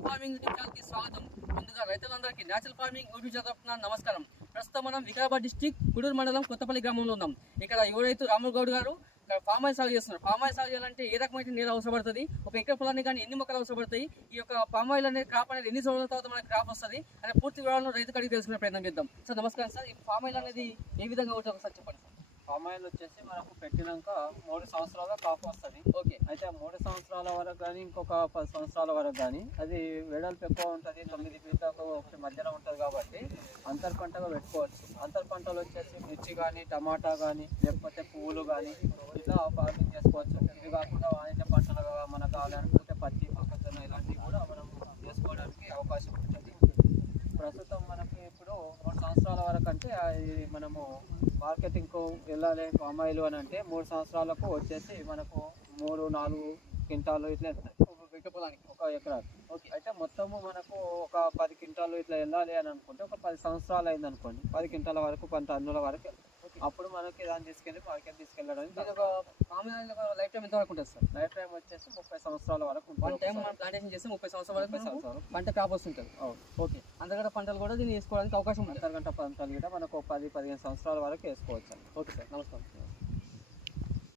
Natural farming యూట్యూబ్కి స్వాగతం. ముందుగా రైతులందరికీ నేచురల్ ఫార్మింగ్ యూట్యూబ్ ఛానల్ నమస్కారం. ప్రస్తుతం మనం వికారాబాద్ డిస్టిక్ గుడూరు మండలం కొత్తపల్లి గ్రామంలో ఉన్నాం. ఇక్కడ యువ రైతు రాములు గౌడ్ గారు ఫామ్ ఆయిల్ సాగు చేస్తున్నారు. ఫామ్ ఆయిల్ సాగు చేయాలంటే ఏ రకమైన నీరు అవసరపడుతుంది ఒక ఎకర పొలానికి కానీ ఎన్ని మొక్కలు అవసరపడతాయి ఈ యొక్క ఫామ్ ఆయిల్ అనేది క్రాప్ అనేది ఎన్ని సంవత్సరాల తర్వాత మనకి క్రాప్ వస్తుంది? అనే పూర్తి వివరాలను రైతు కడిగి తెలుసుకునే ప్రయత్నం చేద్దాం. సార్ నమస్కారం సార్. ఈ ఫామ్ ఆయిల్ అనేది ఏ విధంగా ఉంటుంది ఒకసారి చెప్పండి సార్ పామ్ ఆయిల్ వచ్చేసి మనకు పెట్టినాక మూడు సంవత్సరాల కాపు వస్తుంది. ఓకే. అయితే ఆ మూడు సంవత్సరాల వరకు కానీ ఇంకొక పది సంవత్సరాల వరకు కానీ అది వెడల్పు ఎక్కువ ఉంటుంది తొమ్మిది ఫీట్లకు ఒకటి మధ్యలో ఉంటుంది కాబట్టి అంతర్ పంటగా పెట్టుకోవచ్చు. అంతర్ పంటలు వచ్చేసి మిర్చి కానీ టమాటా కానీ లేకపోతే పువ్వులు కానీ ఇట్లా ఫార్మింగ్ చేసుకోవచ్చు. ఇవి కాకుండా వాణిజ్య పంటలుగా మనకు కావాలనుకుంటే పత్తి మొక్కజొన్న ఇలాంటివి కూడా మనం చేసుకోవడానికి అవకాశం ఉంటుంది. ప్రస్తుతం మనకి ఇప్పుడు మూడు సంవత్సరాల వరకు అంటే అది మనము మార్కెటింగ్కు వెళ్ళాలి పామ్ అని అంటే మూడు సంవత్సరాలకు వచ్చేసి మనకు మూడు నాలుగు క్వింటాలు ఇట్లా వెళ్తాయి ఒక పొలానికి ఒక ఎకరాకి ఓకే అయితే మొత్తము మనకు ఒక పది క్వింటాలు ఇట్లా వెళ్ళాలి అని అనుకుంటే ఒక పది సంవత్సరాలు అయింది అనుకోండి పది క్వింటాల వరకు పది టన్నుల వరకు వెళ్తాయి. అప్పుడు మనకి దాన్ని తీసుకెళ్ళి మార్కెట్ తీసుకెళ్ళడానికి ఇది ఒక ఆయిల్ లైఫ్ టైం ఎంత వరకు ఉంటుంది సార్? లైఫ్ టైం వచ్చేసి ముప్పై సంవత్సరాల వరకు. వన్ టైం మనం ప్లాంటేషన్ చేస్తే ముప్పై సంవత్సరాల వరకు సంవత్సరాలు. పంట క్రాప్ వస్తుంటుంది. ఓకే. అంతకంటే పంటలు కూడా దీన్ని వేసుకోవడానికి అవకాశం ఉంటుంది. అంతర్గంట పంటలు కూడా మనకు పది పదిహేను సంవత్సరాల వరకు వేసుకోవచ్చు ఓకే సార్. నమస్కారం.